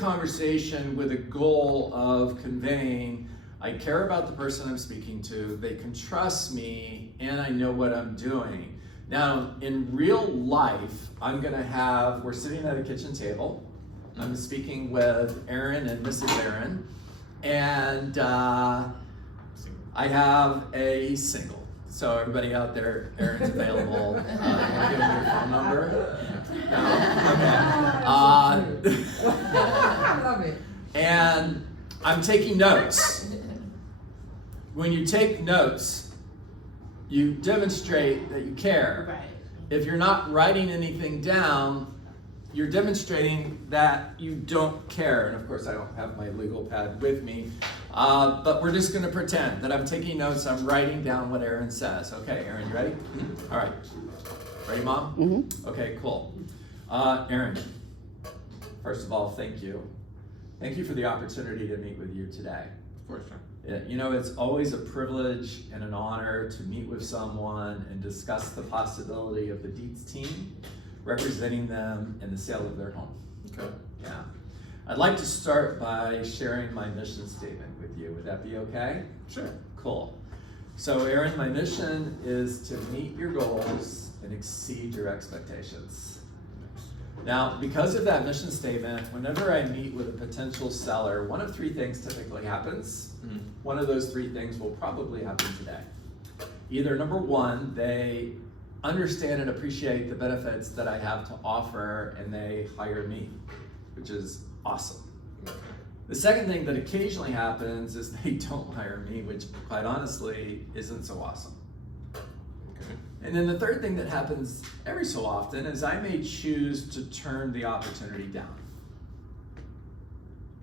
conversation with a goal of conveying, I care about the person I'm speaking to, they can trust me, and I know what I'm doing. Now, in real life, we're sitting at a kitchen table. I'm speaking with Aaron and Mrs. Aaron, and I have a single. So everybody out there, Aaron's available. You want to give him your phone number? No? Okay. I love it. And I'm taking notes. When you take notes, you demonstrate that you care. Right. If you're not writing anything down, you're demonstrating that you don't care. And of course, I don't have my legal pad with me, but we're just going to pretend that I'm taking notes. I'm writing down what Aaron says. Okay, Aaron, you ready? All right. Ready, Mom? Mm-hmm. Okay, cool. Aaron, first of all, thank you. Thank you for the opportunity to meet with you today. Of course, sir. You know, it's always a privilege and an honor to meet with someone and discuss the possibility of the Dietz team representing them in the sale of their home. Okay. Yeah. I'd like to start by sharing my mission statement with you. Would that be okay? Sure. Cool. So, Aaron, my mission is to meet your goals and exceed your expectations. Now, because of that mission statement, whenever I meet with a potential seller, one of three things typically happens. One of those three things will probably happen today. Either number one, they understand and appreciate the benefits that I have to offer and they hire me, which is awesome. The second thing that occasionally happens is they don't hire me, which quite honestly isn't so awesome. Okay. And then the third thing that happens every so often is I may choose to turn the opportunity down.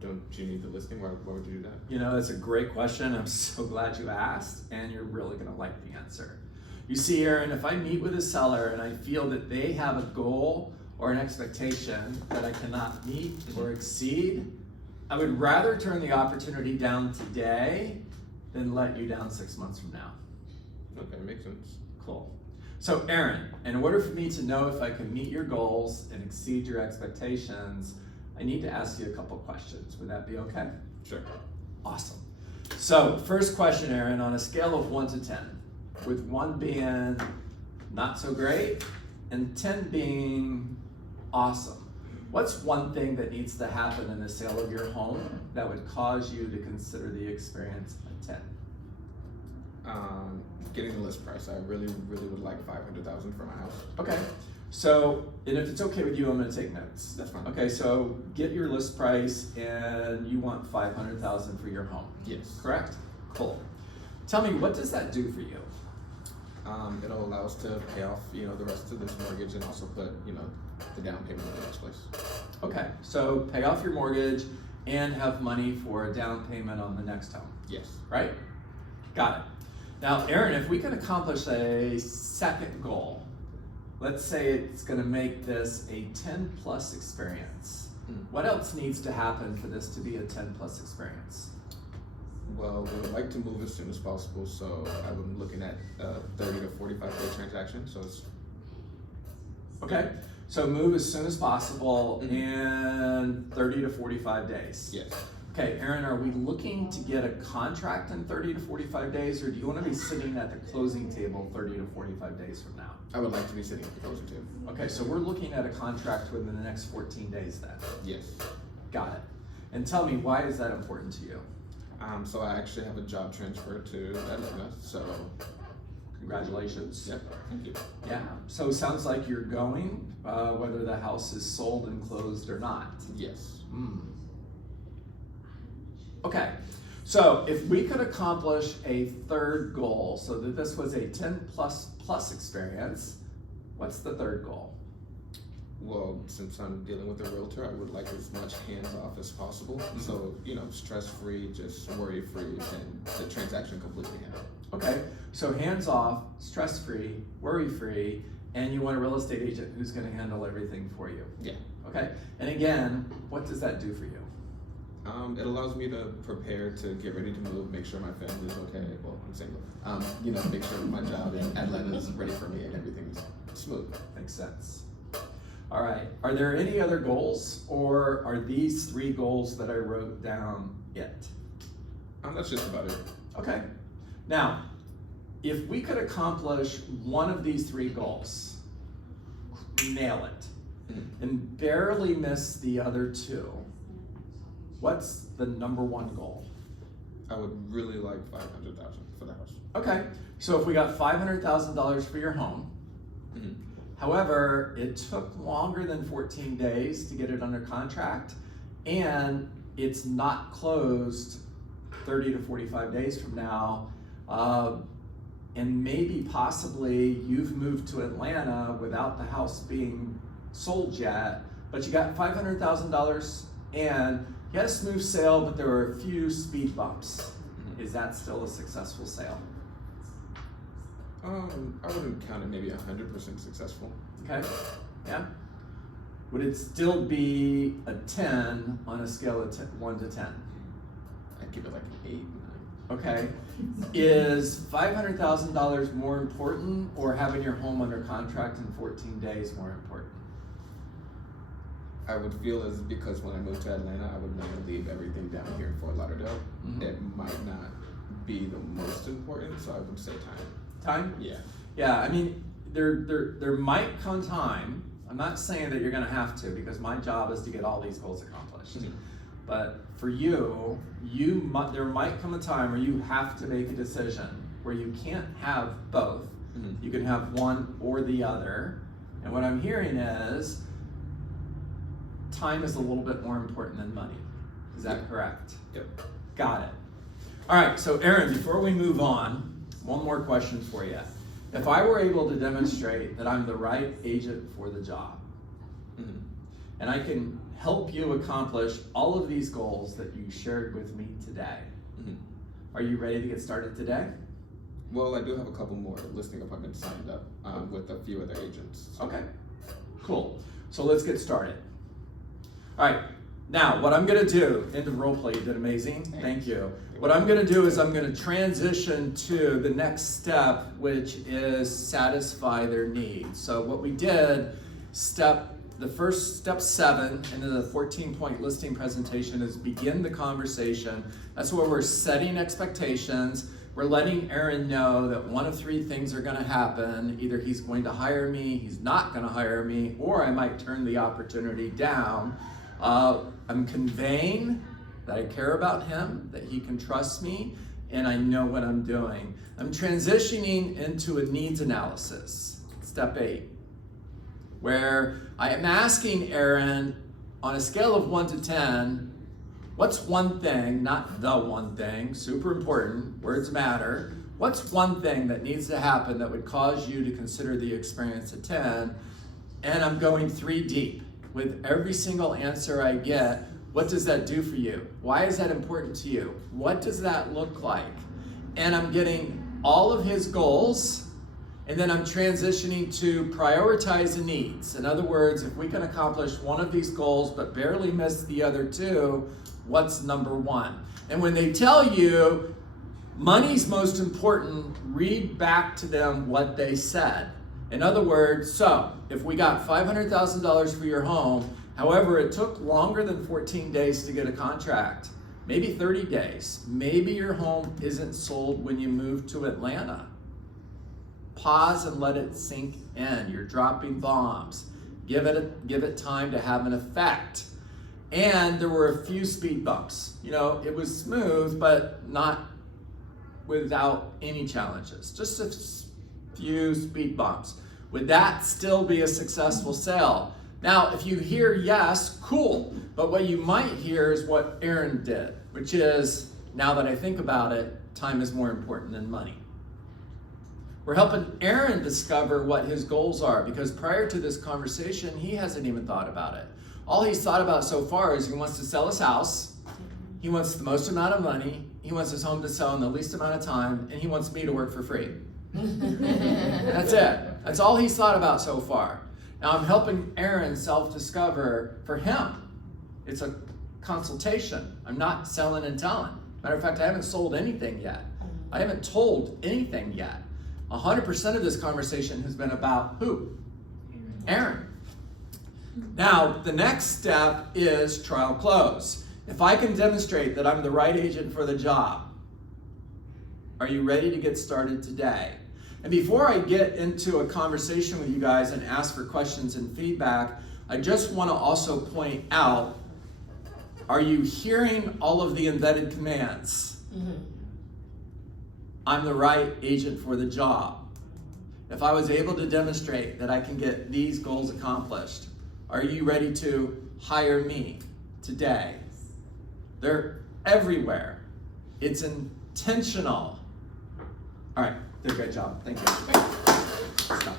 Don't you need the listing? Why would you do that? You know, that's a great question. I'm so glad you asked, and you're really gonna like the answer. You see, Aaron, if I meet with a seller and I feel that they have a goal or an expectation that I cannot meet or exceed, I would rather turn the opportunity down today than let you down 6 months from now. Okay, makes sense. Cool. So Aaron, in order for me to know if I can meet your goals and exceed your expectations, I need to ask you a couple questions. Would that be okay? Sure. Awesome. So first question, Aaron, on a scale of 1 to 10, with 1 being not so great and 10 being awesome, what's one thing that needs to happen in the sale of your home that would cause you to consider the experience a 10? Getting the list price. I really would like $500,000 for my house. Okay. So, and if it's okay with you, I'm going to take notes. That's fine. Okay, so get your list price, and you want $500,000 for your home. Yes. Correct? Cool. Tell me, what does that do for you? It'll allow us to pay off, the rest of this mortgage and also put, the down payment in the next place. Okay, so pay off your mortgage and have money for a down payment on the next home. Yes. Right? Got it. Now, Aaron, if we can accomplish a second goal, let's say it's going to make this a 10 plus experience. What else needs to happen for this to be a 10 plus experience? Well, we would like to move as soon as possible, so I'm looking at 30 to 45 day transaction. So it's okay. So move as soon as possible in 30 to 45 days. Yes. Okay, Aaron, are we looking to get a contract in 30 to 45 days, or do you want to be sitting at the closing table 30 to 45 days from now? I would like to be sitting at the closing table. Okay, so we're looking at a contract within the next 14 days then. Yes. Got it. And tell me, why is that important to you? So I actually have a job transfer to Atlanta, so Congratulations. yeah, thank you. Yeah, so it sounds like you're going, whether the house is sold and closed or not. Yes. Okay, so if we could accomplish a third goal, so that this was a 10 plus experience, what's the third goal? Well, since I'm dealing with a realtor, I would like as much hands-off as possible. So, stress-free, just worry-free, and the transaction completely handled. Okay, so hands-off, stress-free, worry-free, and you want a real estate agent who's gonna handle everything for you. Yeah. Okay, and again, what does that do for you? It allows me to prepare to get ready to move, make sure my family's okay. Well, I'm single. Make sure my job in Atlanta is ready for me and everything's smooth. Makes sense. All right, are there any other goals, or are these 3 goals that I wrote down it? That's just about it. Okay, now, if we could accomplish one of these 3 goals, nail it, and barely miss the other 2, what's the number 1 goal? I would really like $500,000 for the house. Okay, so if we got $500,000 for your home, however, it took longer than 14 days to get it under contract, and it's not closed 30 to 45 days from now, and maybe possibly you've moved to Atlanta without the house being sold yet, but you got $500,000 and you had a smooth sale, but there were a few speed bumps. Is that still a successful sale? I wouldn't count it maybe 100% successful. Okay, yeah. Would it still be a 10 on a scale of 1 to 10? I'd give it like an 8, 9. Okay. Is $500,000 more important, or having your home under contract in 14 days more important? I would feel as because when I moved to Atlanta, I would want to leave everything down here in Fort Lauderdale. It might not be the most important, so I would say time. Time? Yeah. Yeah, I mean, there might come time. I'm not saying that you're going to have to, because my job is to get all these goals accomplished. But for you, there might come a time where you have to make a decision where you can't have both. You can have one or the other. And what I'm hearing is time is a little bit more important than money. Is that correct? Yep. Got it. All right, so Aaron, before we move on, one more question for you. If I were able to demonstrate that I'm the right agent for the job, and I can help you accomplish all of these goals that you shared with me today, are you ready to get started today? Well, I do have a couple more listing appointments signed up with a few other agents. So. Okay, cool. So let's get started. All right, now what I'm gonna do, end of role play, you did amazing, thank you. What I'm gonna do is I'm gonna transition to the next step, which is satisfy their needs. So what we did, the first step 7 into the 14-point listing presentation is begin the conversation. That's where we're setting expectations. We're letting Aaron know that one of 3 things are gonna happen. Either he's going to hire me, he's not gonna hire me, or I might turn the opportunity down. I'm conveying that I care about him, that he can trust me, and I know what I'm doing. I'm transitioning into a needs analysis, step 8, where I am asking Aaron, on a scale of 1 to 10, what's one thing, not the one thing, super important, words matter, what's one thing that needs to happen that would cause you to consider the experience a 10? And I'm going 3 deep. With every single answer I get, what does that do for you? Why is that important to you? What does that look like? And I'm getting all of his goals, and then I'm transitioning to prioritize the needs. In other words, if we can accomplish one of these goals but barely miss the other 2, what's number 1? And when they tell you money's most important, read back to them what they said. In other words, so if we got $500,000 for your home, however, it took longer than 14 days to get a contract, maybe 30 days, maybe your home isn't sold when you move to Atlanta. Pause and let it sink in. You're dropping bombs. Give it time to have an effect. And there were a few speed bumps. You know, it was smooth, but not without any challenges. Just a few speed bumps. Would that still be a successful sale? Now, if you hear yes, cool. But what you might hear is what Aaron did, which is, now that I think about it, time is more important than money. We're helping Aaron discover what his goals are, because prior to this conversation, he hasn't even thought about it. All he's thought about so far is he wants to sell his house, he wants the most amount of money, he wants his home to sell in the least amount of time, and he wants me to work for free. That's it. That's all he's thought about so far. Now I'm helping Aaron self-discover. For him, it's a consultation. I'm not selling and telling. Matter of fact, I haven't sold anything yet. I haven't told anything yet. 100% of this conversation has been about who? Aaron. Now, the next step is trial close. If I can demonstrate that I'm the right agent for the job, are you ready to get started today? And before I get into a conversation with you guys and ask for questions and feedback, I just want to also point out, are you hearing all of the embedded commands? I'm the right agent for the job. If I was able to demonstrate that I can get these goals accomplished, are you ready to hire me today? They're everywhere. It's intentional. All right, did a great job. Thank you. Stop.